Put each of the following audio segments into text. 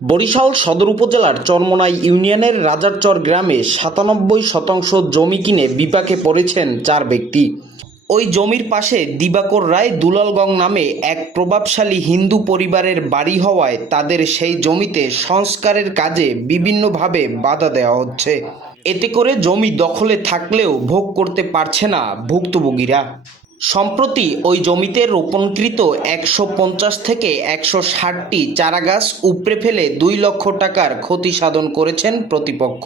বরিশাল সদর উপজেলার চরমোনাই ইউনিয়নের রাজারচর গ্রামে সাতানব্বই শতাংশ জমি কিনে বিপাকে পড়েছেন চার ব্যক্তি। ওই জমির পাশে দিবাকর রায় দুলালগং নামে এক প্রভাবশালী হিন্দু পরিবারের বাড়ি হওয়ায় তাদের সেই জমিতে সংস্কারের কাজে বিভিন্নভাবে বাধা দেওয়া হচ্ছে। এতে করে জমি দখলে থাকলেও ভোগ করতে পারছে না ভুক্তভোগীরা। সম্প্রতি ওই জমিতে রোপণকৃত একশো পঞ্চাশ থেকে একশো ষাটটি চারাগাছ উপড়ে ফেলে দুই লক্ষ টাকার ক্ষতি সাধন করেছেন প্রতিপক্ষ।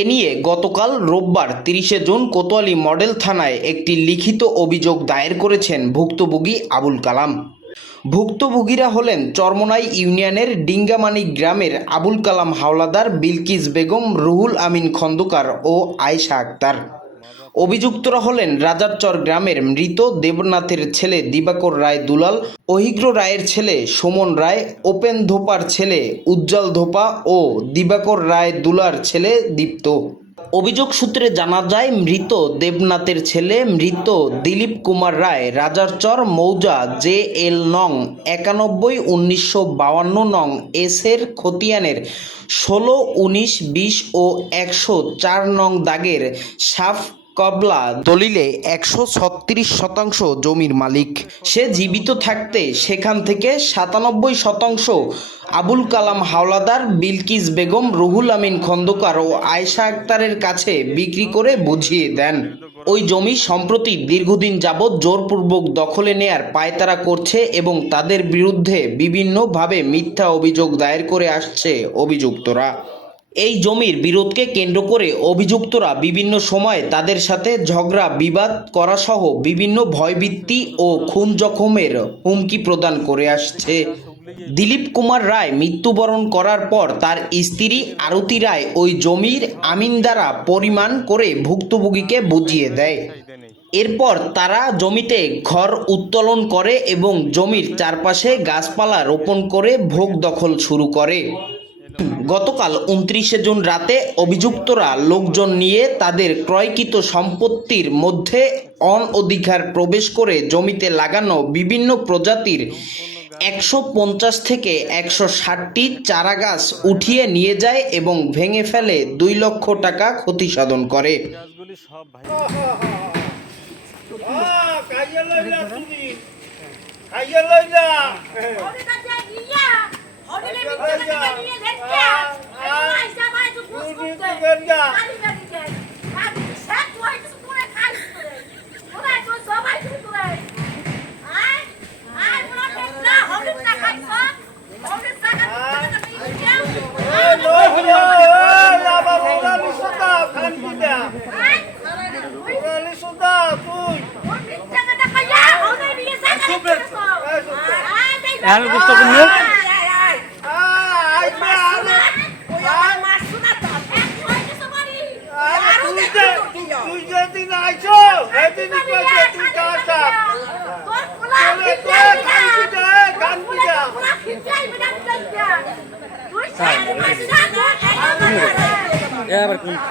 এ নিয়ে গতকাল রোববার তিরিশে জুন কোতোয়ালি মডেল থানায় একটি লিখিত অভিযোগ দায়ের করেছেন ভুক্তভোগী আবুল কালাম। ভুক্তভোগীরা হলেন চরমোনাই ইউনিয়নের ডিঙ্গামানিক গ্রামের আবুল কালাম হাওলাদার বিলকিস বেগম, রুহুল আমিন খন্দকার ও আয়েশা আক্তার। অভিযুক্তরা হলেন রাজারচর গ্রামের মৃত দেবনাথের ছেলে দিবাকর রায় দুলাল, অহিগ্র রায়ের ছেলে সুমন রায়, ওপেন ধোপার ছেলে উজ্জ্বল ধোপা ও দিবাকর রায় দুলার ছেলে দীপ্ত। অভিযোগ সূত্রে জানা যায়, মৃত দেবনাথের ছেলে মৃত দিলীপ কুমার রায় রাজারচর মৌজা জে এল নং একানব্বই উনিশশো বাউান্ন নং এসের খতিয়ানের ষোলো, উনিশ, বিশ ও একশো চার নং দাগের সাফ কবলা দলিলে একশো ছত্রিশ শতাংশ জমির মালিক। সে জীবিত থাকতে সেখান থেকে সাতানব্বই শতাংশ আবুল কালাম হাওলাদার, বিলকিস বেগম, রুহুল আমিন খন্দকার ও আয়েশা আক্তারের কাছে বিক্রি করে বুঝিয়ে দেন। ওই জমি সম্প্রতি দীর্ঘদিন যাবৎ জোরপূর্বক দখলে নেয়ার পায়তারা করছে এবং তাদের বিরুদ্ধে বিভিন্নভাবে মিথ্যা অভিযোগ দায়ের করে আসছে অভিযুক্তরা। এই জমির বিরোধকে কেন্দ্র করে অভিযুক্তরা বিভিন্ন সময় তাদের সাথে ঝগড়া, বিবাদ করাসহ বিভিন্ন ভয়ভীতি ও খুন জখমের হুমকি প্রদান করে আসছে। দিলীপ কুমার রায় মৃত্যুবরণ করার পর তার স্ত্রী আরতি রায় ওই জমির আমিন দ্বারা পরিমাণ করে ভুক্তভোগীকে বুঝিয়ে দেয়। এরপর তারা জমিতে ঘর উত্তোলন করে এবং জমির চারপাশে গাছপালা রোপণ করে ভোগ দখল শুরু করে। গতকাল উনত্রিশে জুন রাতে অভিযুক্তরা লোকজন নিয়ে তাদের ক্রয়কৃত সম্পত্তির মধ্যে অন অধিকার প্রবেশ করে জমিতে লাগানো বিভিন্ন প্রজাতির একশো পঞ্চাশ থেকে একশো ষাটটি চারা গাছ উঠিয়ে নিয়ে যায় এবং ভেঙে ফেলে দুই লক্ষ টাকা ক্ষতি সাধন করে খাইয়ে লইলা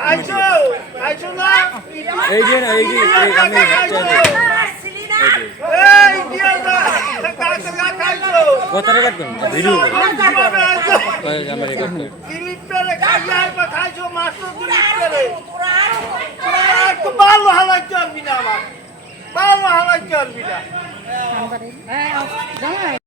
আইছো আইছো না এই যে এই যে আমি এই দিয়া খাইছো কথাটা কাটবেন? ভিডিও আইছো আমার এই করতে দিলীপেরে খাইয়া এবার খাইছো মাত্র দিলীপেরে ভালো হালাই চলবি না আমার। ভালো হালাই চলবি না।